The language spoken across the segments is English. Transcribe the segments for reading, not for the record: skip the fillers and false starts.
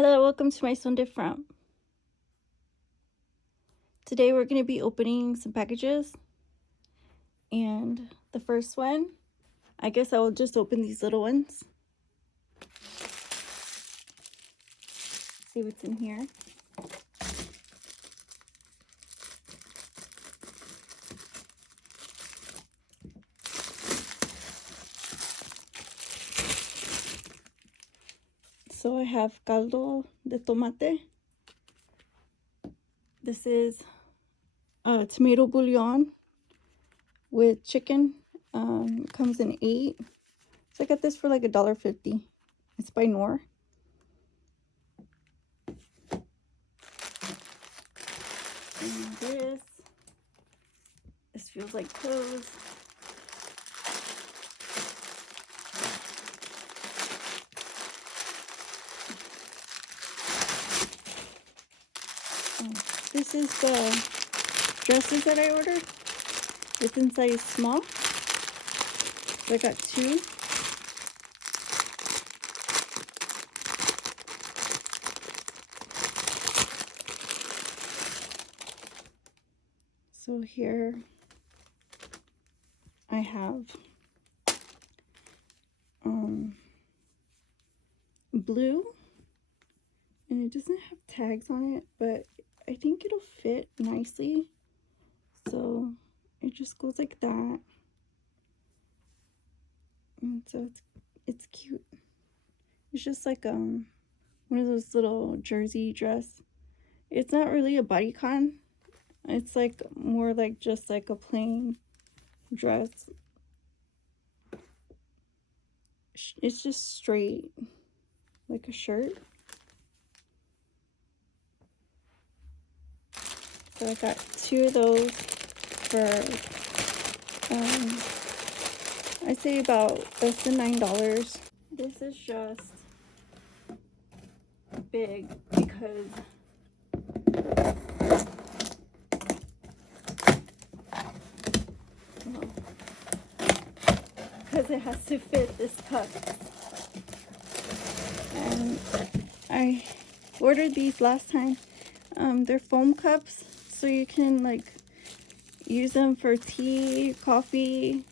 Hello, welcome to my Son de Front. Today we're going to be opening some packages. And the first one, I guess I will just open these little ones. See what's in here. So I have caldo de tomate. This is tomato bouillon with chicken. It comes in 8. So I got this for like $1.50. It's by Knorr. And this feels like clothes. This is the dresses that I ordered. It's in size small. So I got 2. So here I have blue, and it doesn't have tags on it, but I think it'll fit nicely. So it just goes like that, and so it's cute. It's just like one of those little jersey dress. It's not really a bodycon. It's like more like just like a plain dress. It's just straight, like a shirt. So I got 2 of those for I'd say about less than $9. This is just big because it has to fit this cup. And I ordered these last time. They're foam cups, so you can like use them for tea, coffee,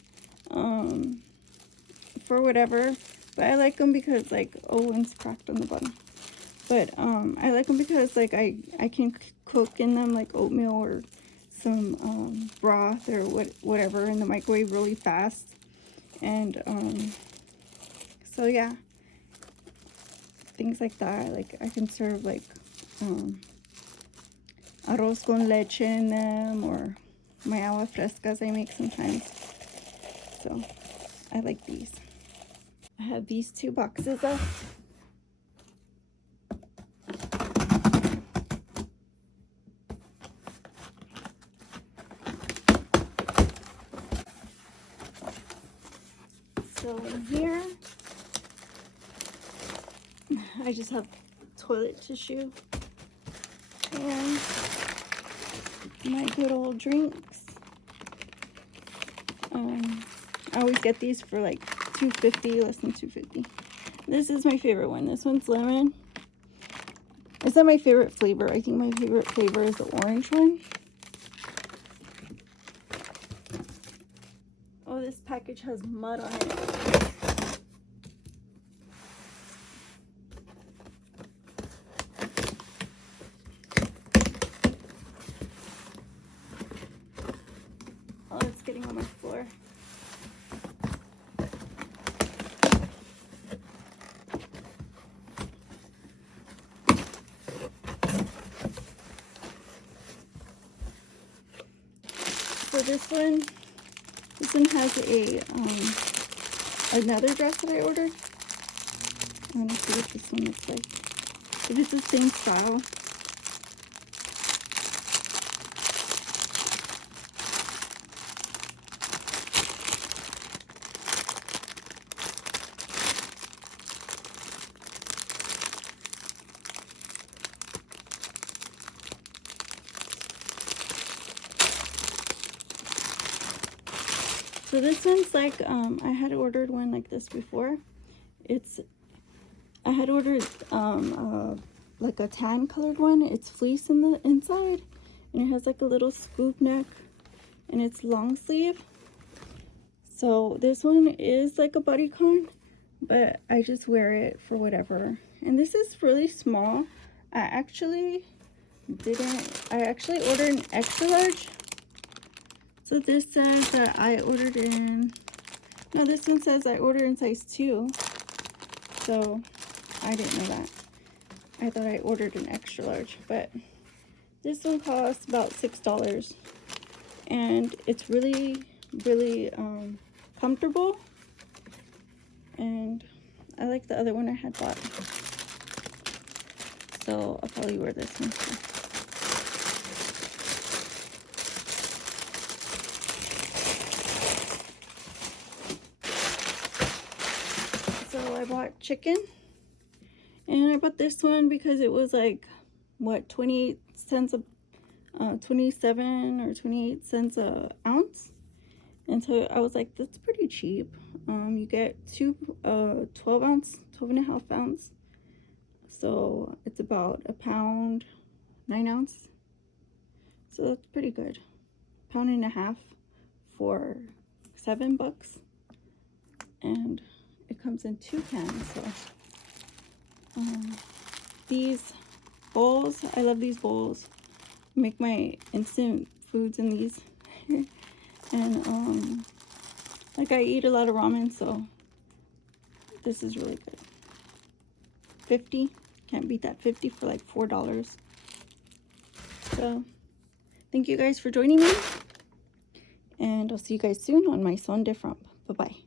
for whatever. But I like them because like, oh, it's cracked on the bottom. But I like them because like I can cook in them like oatmeal or some broth or whatever in the microwave really fast. And so yeah, things like that. Like I can serve like arroz con leche in them, or my agua frescas I make sometimes. So I like these. I have these 2 boxes left. So in here, I just have toilet tissue and my good old drinks. I always get these for like $2.50, less than $2.50. This is my favorite one. This one's lemon. It's not my favorite flavor. I think my favorite flavor is the orange one. Oh, this package has mud on it. Oh, it's getting on my floor. So this one has a another dress that I ordered. I want to see what this one looks like. It is the same style. So this one's like, I had ordered one like this before. I had ordered like a tan colored one. It's fleece in the inside, and it has like a little scoop neck, and it's long sleeve. So this one is like a bodycon, but I just wear it for whatever. And this is really small. I actually ordered an extra large. So this says that I ordered in, no, this one says I ordered in size 2. So I didn't know that. I thought I ordered an extra large, but this one costs about $6. And it's really, really comfortable. And I like the other one I had bought. So I'll probably wear this one too. So I bought chicken, and I bought this one because it was like, what, 28 cents a 27 or 28 cents a ounce. And so I was like, that's pretty cheap. You get two 12.5 ounce. So it's about a pound, 9 ounce. So that's pretty good. £1.5 for $7. And it comes in 2 cans. So these bowls, I love these bowls. I make my instant foods in these. And like I eat a lot of ramen, so this is really good. 50, can't beat that. 50 for like $4. So thank you guys for joining me, and I'll see you guys soon on my Son de Fromp. Bye bye.